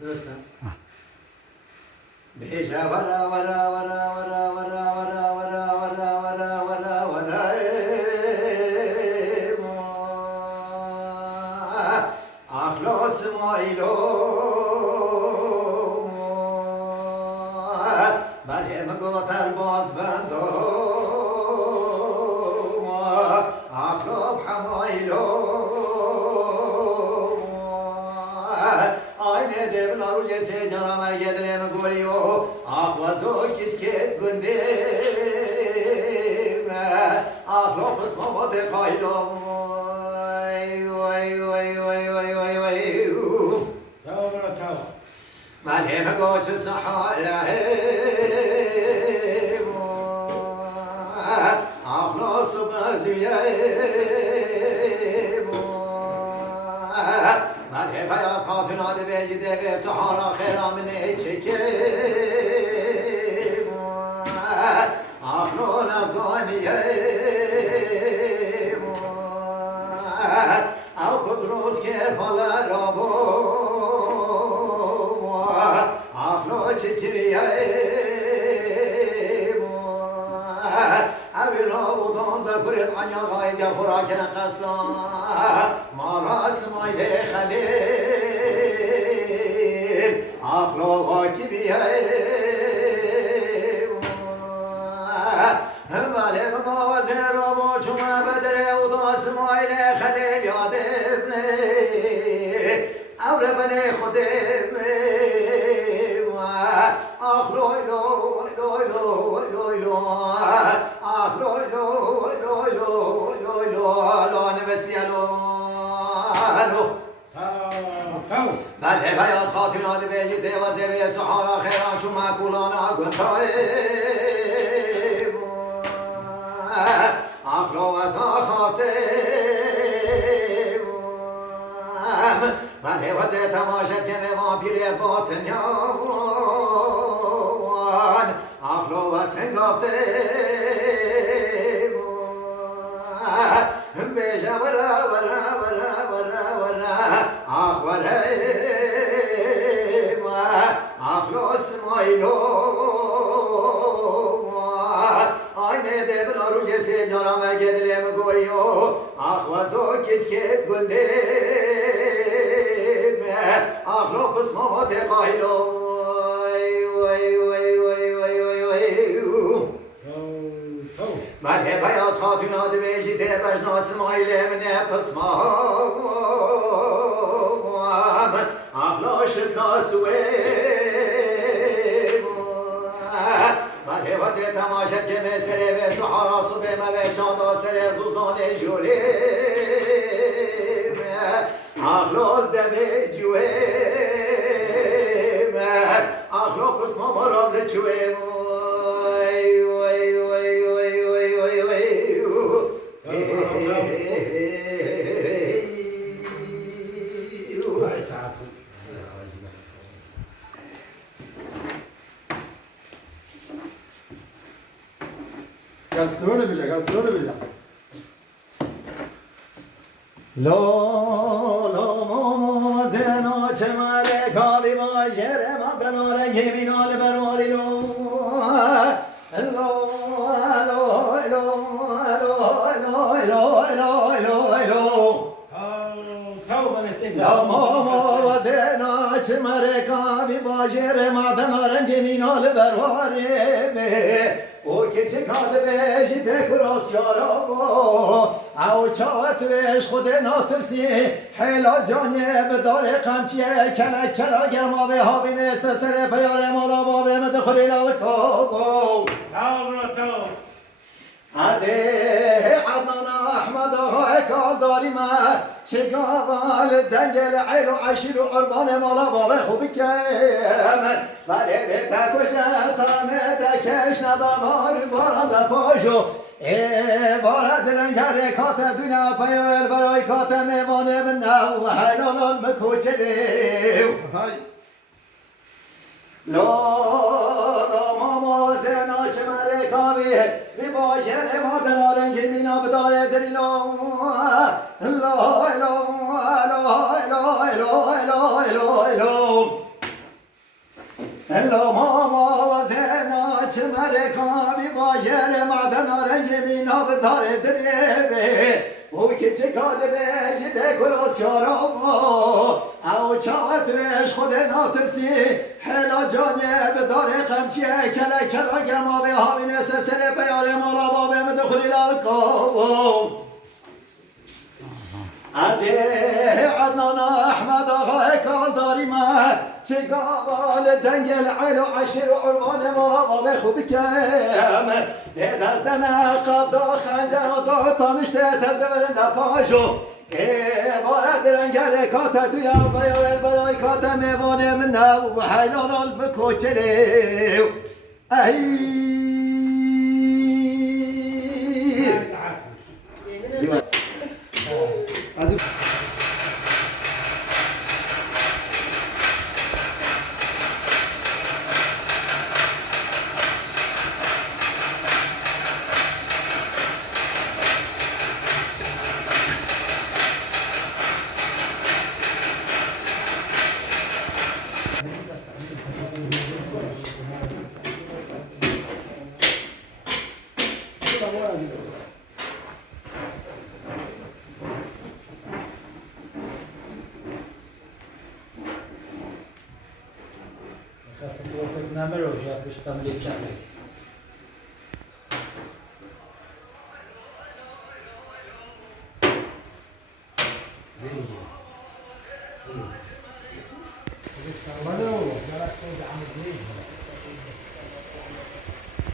درسته. بیجا ورا ورا ورا ورا ورا ورا ورا ورا ورا ورا ورا اخلاص مایلو بله مگوتر باز بندو اخلاق حمایلو aynı devler ucesi canavar gedileme görüyor ahvazo kişket gündem ahlo kısma bade kaylo vay vay vay vay vay vay vay تاو برا تاو. malheme goçu sahara ahlo subhaziye ماله بیاز خاتون بجده به سحارا خیرام نیچکیم آخلو نزانیم او پدروس که فالا را بو آخلو چکریم اوی را بودان زکرت عنیا غایب یا خوراکن قصدان مالا اسمایل خلیل اخلا واکبیه ماله مغاوزه را با چومه بدره و دا اسمایل خلیل یادم او ربنه خودم اخلوی لوی لوی لوی لوی لوی اخلوی لوی لوی لوی لوی لوی نوستیالو تاو. بله بیاز خاتونات بیجده و زبه سحارا خیران چون مکولانا گنتاییم اخلو و زاخاتیم بله و زه تماشد که ما پیرت باطنیان اخلو و سنگافتیم بیجه ورا ورا ورا ورا ورا اخوریم اخلاص مایلو aynı devin arujesi canavar gedileme görüyor ahvazo keçket gündem ahlo kısma tekaylo vay vay vay vay vay vay vay تاو. ماله بیاز خاتون آده بیجده بجناس مایلم نه قسمام اخلاش کاسویم ماله وزه تماشد که مسره و سحارا صبح و چاندا سر زوزان جوریم اخلال دم جویم اخلا قسمام راب لچویم وای وای وای وای وای وای وای وای ساعتو. Gastrone bile, gastrone bile. لا لا ماما زنا چمره کالی ما شهر ما بناره گمینال برواری لو لا لا لا لا لا لا تاو بلتیم. لا ماما زنا چمره کالی ما شهر ما بناره گمینال برواری او که چه کاده بهش دکراس یارا او چاوت بهش خود ناترسی حیلا جانه بداره قمچیه کلک کلا گرما به هاوینه سسر پیار مالا بابه مدخوری لاوکو تاو برا تاو. از عدنان احمد آقای کال داریم چه گاوال دنگل عیل و عشیر و قربان مالا بابه خوبی کم ولی ده تکوشه تانه دکش نبامار باران ده پاشو بارد رنگر کات دنیا پیوال برای کات میمانه من نو و حیلالان مکوچلیم لا لا ماما زنا چمره کاوی بی باشه ما دنارنگی مینا بداره دلیلا لا لا لا لا لا لا لا لا مرکابی باجر معدن رنگ مینا به داره دریبه او که چه کاده به دکوراسیارا او چاوت بهش خود ناترسی حلا جانیه به داره قمچیه کلا کلا گرما به هامین سسر بیاره مولا بابه مدخوری لابکاو از عدنان احمد آقای کالداری ما چه گاوال دنگل عیل و عشر و عربان ما به خوبی کم به دستن قبض و خنجر و دو تانشته تزبرن پاجو بارد رنگل کات دویا بیار برای کات میوانه من نو و حیلان المکوچلی ای از فکر نمی‌روش یا پشتم لیچه